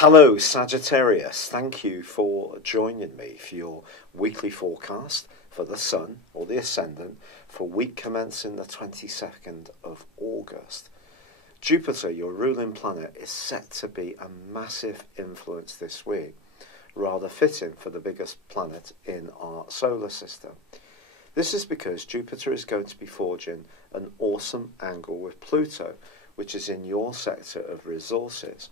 Hello Sagittarius, thank you for joining me for your weekly forecast for the Sun or the Ascendant for week commencing the 22nd of August. Jupiter, your ruling planet, is set to be a massive influence this week, rather fitting for the biggest planet in our solar system. This is because Jupiter is going to be forging an awesome angle with Pluto, which is in your sector of resources.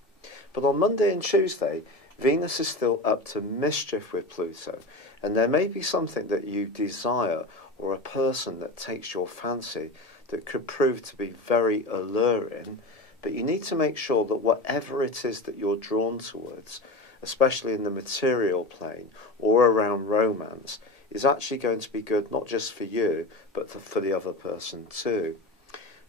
But on Monday and Tuesday, Venus is still up to mischief with Pluto, and there may be something that you desire or a person that takes your fancy that could prove to be very alluring, but you need to make sure that whatever it is that you're drawn towards, especially in the material plane or around romance, is actually going to be good not just for you, but for the other person too.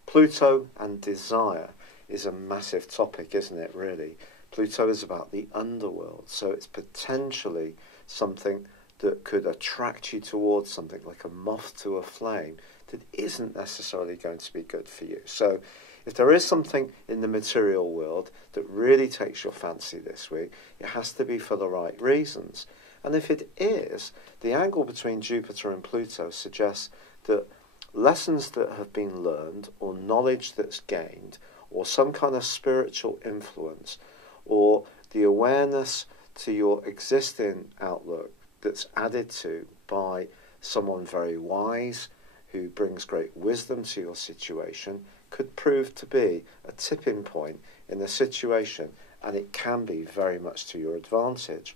Pluto and desire is a massive topic, isn't it, really? Pluto is about the underworld, so it's potentially something that could attract you towards something like a moth to a flame that isn't necessarily going to be good for you. So if there is something in the material world that really takes your fancy this week, it has to be for the right reasons. And if it is, the angle between Jupiter and Pluto suggests that lessons that have been learned or knowledge that's gained or some kind of spiritual influence or the awareness to your existing outlook that's added to by someone very wise who brings great wisdom to your situation could prove to be a tipping point in the situation, and it can be very much to your advantage.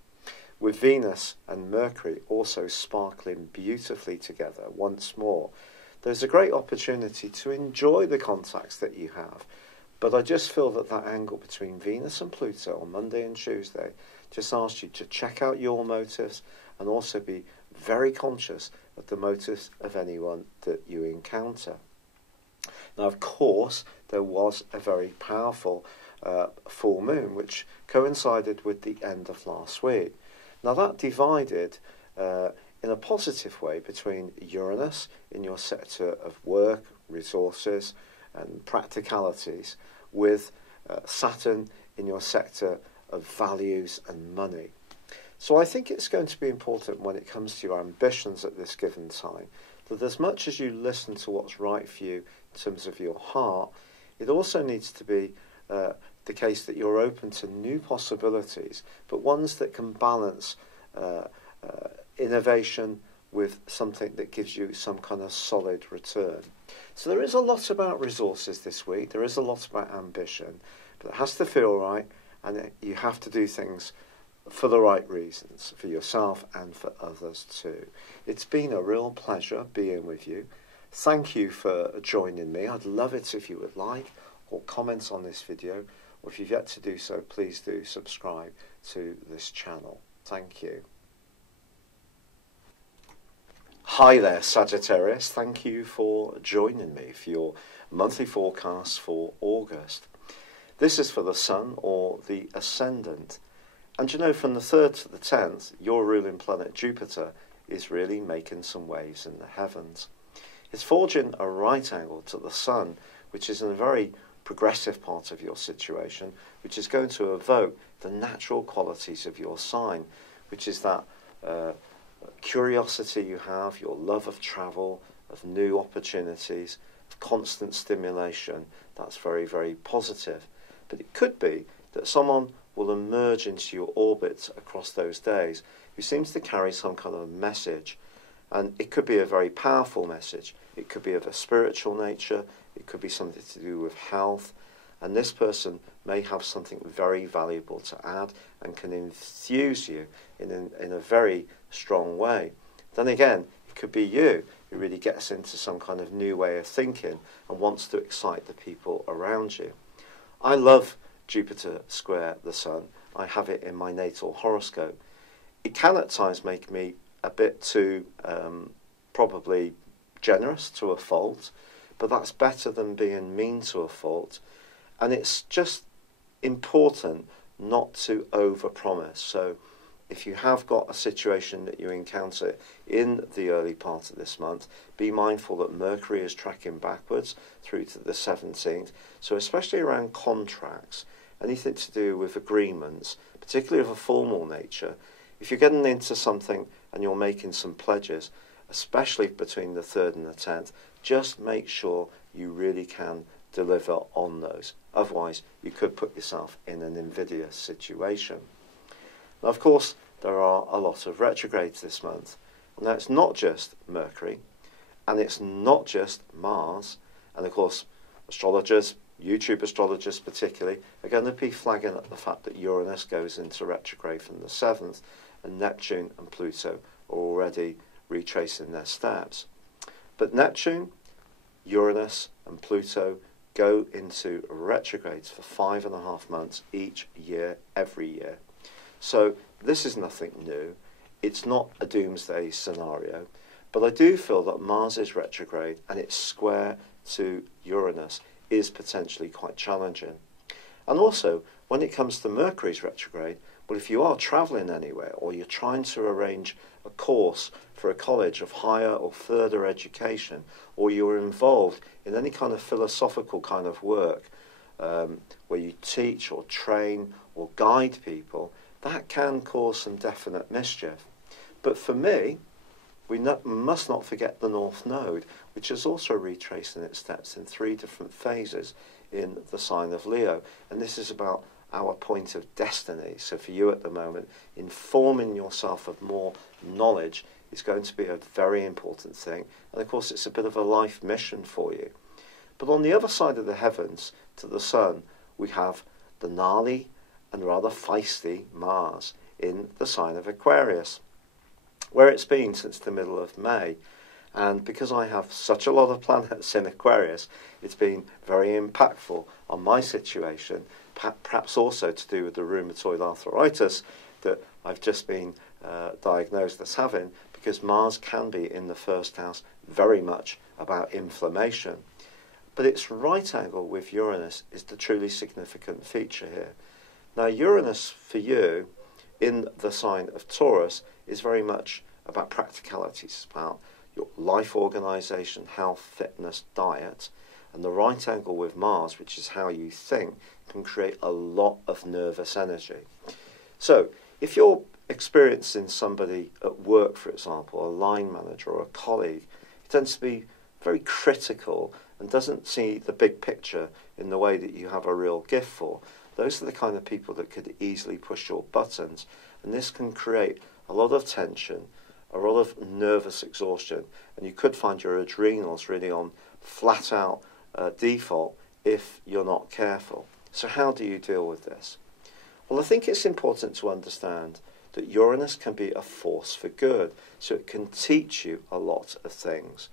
With Venus and Mercury also sparkling beautifully together once more, there's a great opportunity to enjoy the contacts that you have. But I just feel that angle between Venus and Pluto on Monday and Tuesday just asks you to check out your motives and also be very conscious of the motives of anyone that you encounter. Now, of course, there was a very powerful full moon which coincided with the end of last week. Now, that divided in a positive way between Uranus in your sector of work, resources and practicalities with Saturn in your sector of values and money. So I think it's going to be important when it comes to your ambitions at this given time that as much as you listen to what's right for you in terms of your heart, it also needs to be the case that you're open to new possibilities, but ones that can balance innovation with something that gives you some kind of solid return. So there is a lot about resources this week, there is a lot about ambition, but it has to feel right, and you have to do things for the right reasons, for yourself and for others too. It's been a real pleasure being with you. Thank you for joining me. I'd love it if you would like or comment on this video, or if you've yet to do so, please do subscribe to this channel. Thank you. Hi there Sagittarius, thank you for joining me for your monthly forecast for August. This is for the Sun or the Ascendant. And you know, from the 3rd to the 10th, your ruling planet Jupiter is really making some waves in the heavens. It's forging a right angle to the Sun, which is in a very progressive part of your situation, which is going to evoke the natural qualities of your sign, which is that curiosity you have, your love of travel, of new opportunities, of constant stimulation. That's very, very positive. But it could be that someone will emerge into your orbit across those days who seems to carry some kind of message. And it could be a very powerful message. It could be of a spiritual nature. It could be something to do with health. And this person may have something very valuable to add and can infuse you in a very strong way. Then again, it could be you who really gets into some kind of new way of thinking and wants to excite the people around you. I love Jupiter square the Sun. I have it in my natal horoscope. It can at times make me a bit too probably generous to a fault, but that's better than being mean to a fault. And it's just important not to overpromise. So if you have got a situation that you encounter in the early part of this month, be mindful that Mercury is tracking backwards through to the 17th. So especially around contracts anything to do with agreements, particularly of a formal nature, if you're getting into something and you're making some pledges, especially between the 3rd and the 10th, just make sure you really can deliver on those. Otherwise, you could put yourself in an invidious situation. Now, of course, there are a lot of retrogrades this month. Now, it's not just Mercury, and it's not just Mars, and of course, astrologers, YouTube astrologers particularly, are going to be flagging up the fact that Uranus goes into retrograde from the 7th, and Neptune and Pluto are already retracing their steps. But Neptune, Uranus and Pluto go into retrogrades for 5.5 months each year, every year. So this is nothing new. It's not a doomsday scenario, but I do feel that Mars' retrograde and its square to Uranus is potentially quite challenging. And also, when it comes to Mercury's retrograde, well, if you are travelling anywhere or you're trying to arrange a course for a college of higher or further education, or you're involved in any kind of philosophical kind of work where you teach or train or guide people, that can cause some definite mischief. But for me, we must not forget the North Node, which is also retracing its steps in 3 different phases in the sign of Leo. And this is about our point of destiny. So for you at the moment, informing yourself of more knowledge is going to be a very important thing. And of course, it's a bit of a life mission for you. But on the other side of the heavens, to the sun, we have the gnarly and rather feisty Mars in the sign of Aquarius, where it's been since the middle of May. And because I have such a lot of planets in Aquarius, it's been very impactful on my situation, perhaps also to do with the rheumatoid arthritis that I've just been diagnosed as having, because Mars can be in the 1st house very much about inflammation. But its right angle with Uranus is the truly significant feature here. Now, Uranus for you in the sign of Taurus is very much about practicalities, about your life organisation, health, fitness, diet. And the right angle with Mars, which is how you think, can create a lot of nervous energy. So if you're experiencing somebody at work, for example, a line manager or a colleague, who tends to be very critical and doesn't see the big picture in the way that you have a real gift for, those are the kind of people that could easily push your buttons. And this can create a lot of tension, a lot of nervous exhaustion, and you could find your adrenals really on flat out default if you're not careful. So how do you deal with this? Well, I think it's important to understand that Uranus can be a force for good, so it can teach you a lot of things.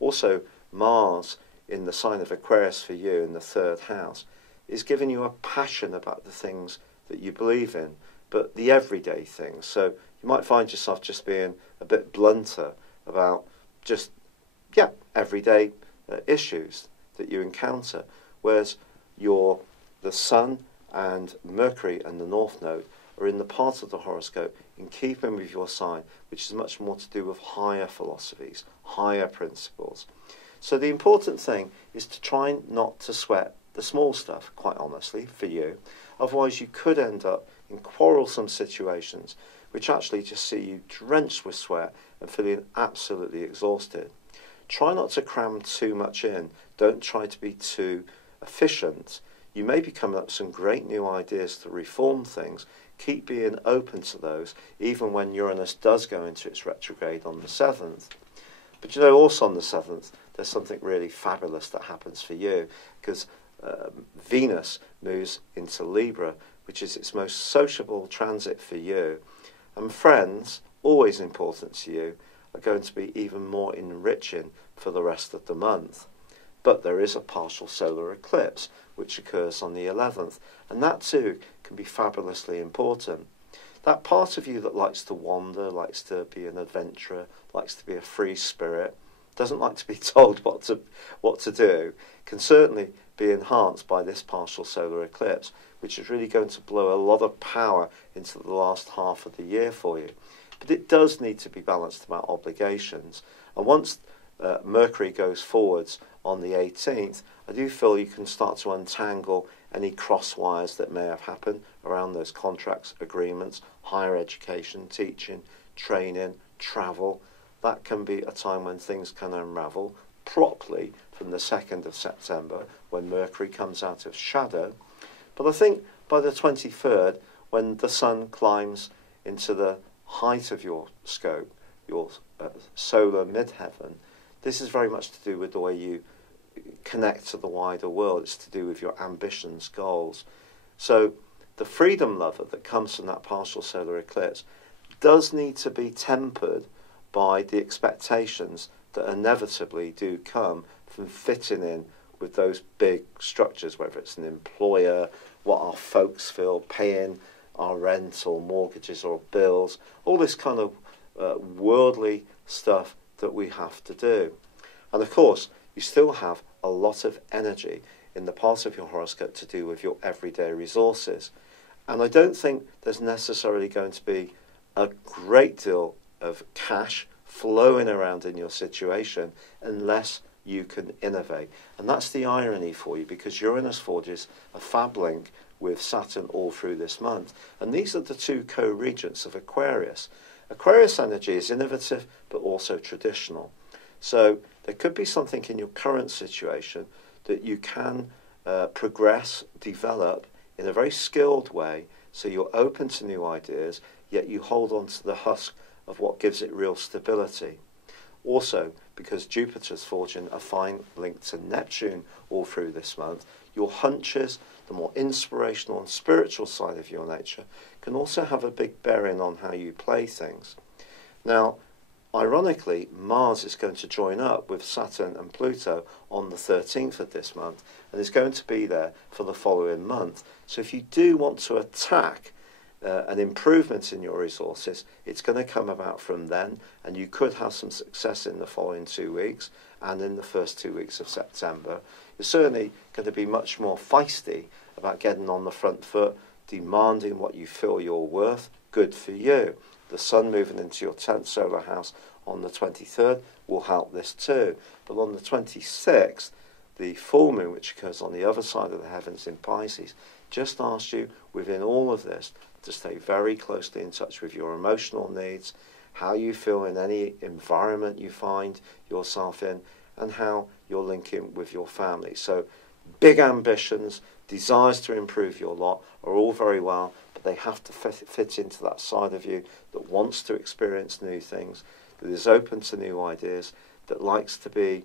Also, Mars in the sign of Aquarius for you in the 3rd house is giving you a passion about the things that you believe in, but the everyday things. So you might find yourself just being a bit blunter about just, everyday issues that you encounter, whereas the Sun and Mercury and the North Node are in the part of the horoscope in keeping with your sign, which is much more to do with higher philosophies, higher principles. So the important thing is to try not to sweat the small stuff, quite honestly, for you. Otherwise, you could end up in quarrelsome situations, which actually just see you drenched with sweat and feeling absolutely exhausted. Try not to cram too much in. Don't try to be too efficient. You may be coming up with some great new ideas to reform things. Keep being open to those, even when Uranus does go into its retrograde on the 7th. But also on the 7th, there's something really fabulous that happens for you, because Venus moves into Libra, which is its most sociable transit for you. And friends, always important to you, are going to be even more enriching for the rest of the month. But there is a partial solar eclipse, which occurs on the 11th, and that too can be fabulously important. That part of you that likes to wander, likes to be an adventurer, likes to be a free spirit, doesn't like to be told what to do, can certainly be enhanced by this partial solar eclipse, which is really going to blow a lot of power into the last half of the year for you. But it does need to be balanced about obligations. And once Mercury goes forwards on the 18th, I do feel you can start to untangle any cross wires that may have happened around those contracts, agreements, higher education, teaching, training, travel. That can be a time when things can unravel properly from the 2nd of September when Mercury comes out of shadow. But I think by the 23rd, when the Sun climbs into the height of your scope, your solar midheaven, this is very much to do with the way you connect to the wider world. It's to do with your ambitions, goals. So the freedom lover that comes from that partial solar eclipse does need to be tempered by the expectations that inevitably do come from fitting in with those big structures, whether it's an employer, what our folks feel, paying our rent or mortgages or bills, all this kind of worldly stuff that we have to do. And of course, you still have a lot of energy in the part of your horoscope to do with your everyday resources. And I don't think there's necessarily going to be a great deal of cash flowing around in your situation unless you can innovate. And that's the irony for you, because Uranus forges a fab link with Saturn all through this month. And these are the two co-regents of Aquarius. Aquarius energy is innovative but also traditional. So there could be something in your current situation that you can progress, develop in a very skilled way, so you're open to new ideas, yet you hold on to the husk of what gives it real stability. Also, because Jupiter's forging a fine link to Neptune all through this month, your hunches, the more inspirational and spiritual side of your nature, can also have a big bearing on how you play things. Now, ironically, Mars is going to join up with Saturn and Pluto on the 13th of this month, and is going to be there for the following month. So if you do want to attack an improvement in your resources, it's going to come about from then, and you could have some success in the following 2 weeks and in the first 2 weeks of September. You're certainly going to be much more feisty about getting on the front foot, demanding what you feel you're worth. Good for you. The Sun moving into your 10th solar house on the 23rd will help this too. But on the 26th, the full moon, which occurs on the other side of the heavens in Pisces, just asks you within all of this to stay very closely in touch with your emotional needs, how you feel in any environment you find yourself in, and how you're linking with your family. So big ambitions, desires to improve your lot are all very well, but they have to fit into that side of you that wants to experience new things, that is open to new ideas, that likes to be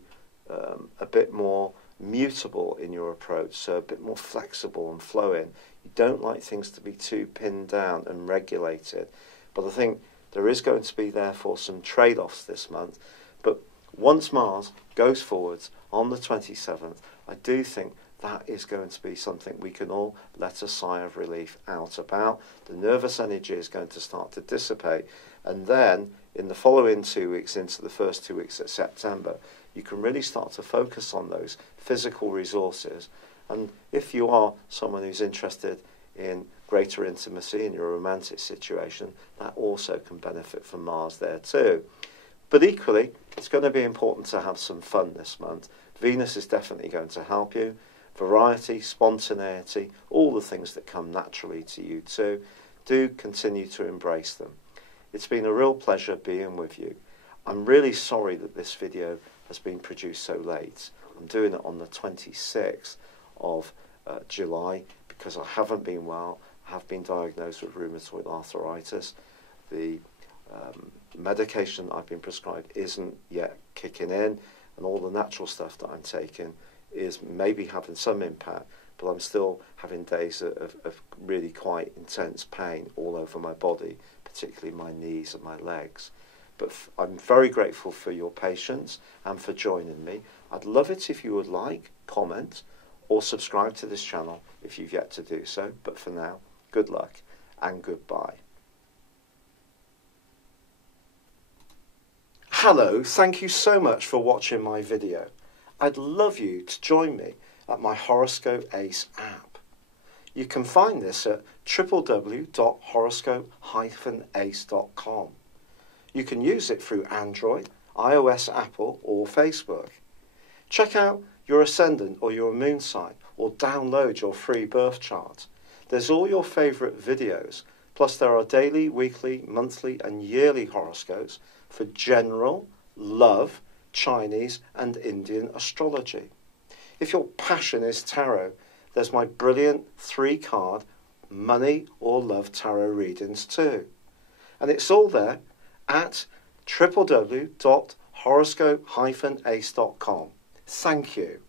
a bit more mutable in your approach, so a bit more flexible and flowing. You don't like things to be too pinned down and regulated. But I think there is going to be therefore some trade-offs this month. But once Mars goes forwards on the 27th, I do think that is going to be something we can all let a sigh of relief out about. The nervous energy is going to start to dissipate, and then in the following 2 weeks, into the first 2 weeks of September, you can really start to focus on those physical resources. And if you are someone who's interested in greater intimacy in your romantic situation, that also can benefit from Mars there too. But equally, it's going to be important to have some fun this month. Venus is definitely going to help you. Variety, spontaneity, all the things that come naturally to you too. Do continue to embrace them. It's been a real pleasure being with you. I'm really sorry that this video has been produced so late. I'm doing it on the 26th of July because I haven't been well. I have been diagnosed with rheumatoid arthritis. The medication I've been prescribed isn't yet kicking in, and all the natural stuff that I'm taking is maybe having some impact, but I'm still having days of really quite intense pain all over my body, particularly my knees and my legs. But I'm very grateful for your patience and for joining me. I'd love it if you would like, comment, or subscribe to this channel if you've yet to do so. But for now, good luck and goodbye. Hello, thank you so much for watching my video. I'd love you to join me at my Horoscope Ace app. You can find this at www.horoscope-ace.com. You can use it through Android, iOS, Apple, or Facebook. Check out your ascendant or your moon sign, or download your free birth chart. There's all your favourite videos, plus there are daily, weekly, monthly and yearly horoscopes for general, love, Chinese and Indian astrology. If your passion is tarot, there's my brilliant 3-card money or love tarot readings too. And it's all there at www.horoscope-ace.com. Thank you.